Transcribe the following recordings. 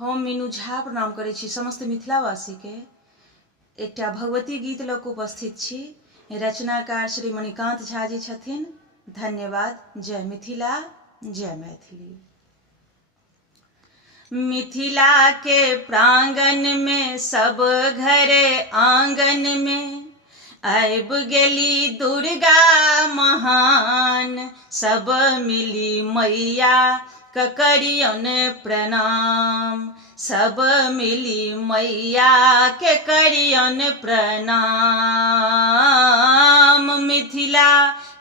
हम मीनू झा प्रणाम करै छी समस्त मिथिलावासी के। एकटा भगवती गीत लऽ कऽ उपस्थित छी। रचनाकार श्री मणिकांत झा जी छथिन। धन्यवाद। जय मिथिला, जय मैथिली। मिथिला के प्रांगण में सब घरे आंगन में आबि गेली दुर्गा महान। सब मिली मैया करियन प्रणाम। सब मिली मैया के करियन प्रणाम। मिथिला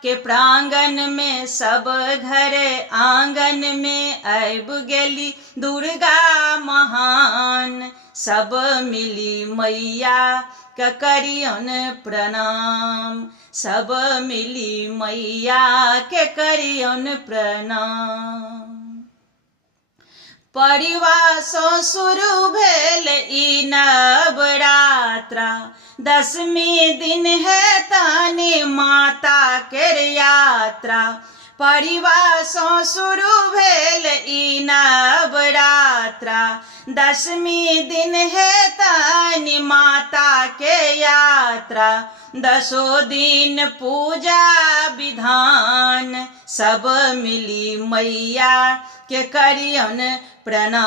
के प्रांगण में सब घरे आंगन में आबि गेली दुर्गा महान। सब मिली मैया के करियन प्रणाम। सब मिली मैया के करियन प्रणाम। परिवार सँ शुरू भेल ई नवरात्रा। 10वीं दिन है तानी माता के यात्रा। परिवार सँ शुरू भेल ई नवरात्रा। 10वीं दिन है तानी माता के यात्रा। 10 दिन पूजा विधान। सब मिली मैया के करियन प्रणाम।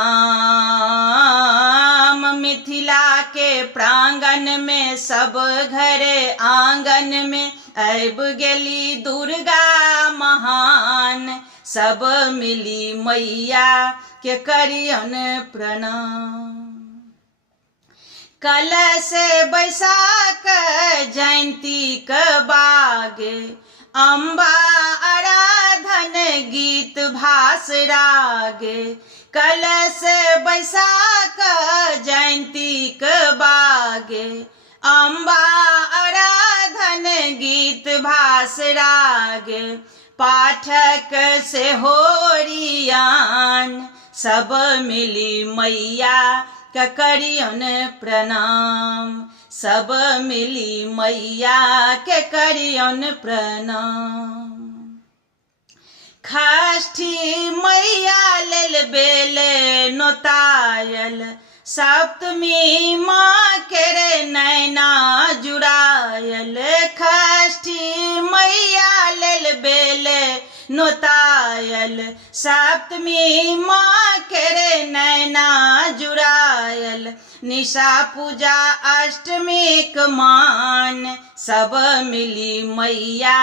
मिथिला के प्रांगण में सब घरे आंगन में आबि गेली दुर्गा महान। सब मिली मैया के करियन प्रणाम। कलश बैसाख जयंती क बागे अम्बा आराधन गीत भास रागे। कलश बैसाख जयंती क बागे अम्बा आराधन गीत भास रागे। पाठक से होरियान। सब मिली मैया के करियन प्रणाम। सब मिली मैया के करियन प्रणाम। षष्ठी मैया लेल बेल नोतायल। सप्तमी माँ के नैना जुड़ायल। षष्ठी मैया लेल बेल नोतायल। सप्तमी माँ के नैना जुड़ायल। निशा पूजा अष्टमी क मान। सब मिली मैया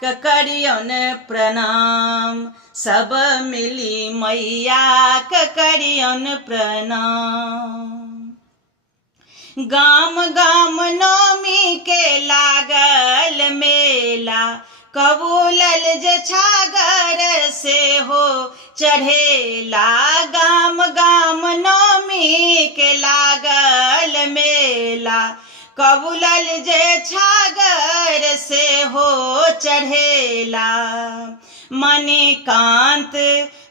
के करियन प्रणाम। सब मिली मैया के करियन प्रणाम। गाम गाम नवमी के लागल मेला। कबूलल जे छागर से हो चढ़ेला। गाम गाम नवमी के लागल मेला। कबूलल जे छागर से हो चढ़ेला। मणिकांत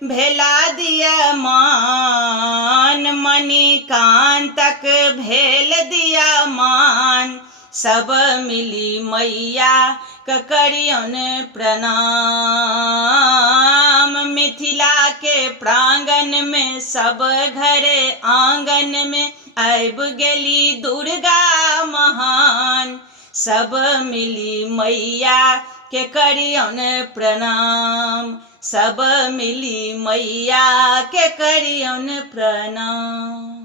भेला दिया मान। मणिकांतक भेल दिया मान। सब मिली मैया के करियन प्रणाम। मिथिला के प्रांगण में सब घरे आंगन में आबि गेली दुर्गा महान। सब मिली मैया के करियन प्रणाम। सब मिली मैया के करियन प्रणाम।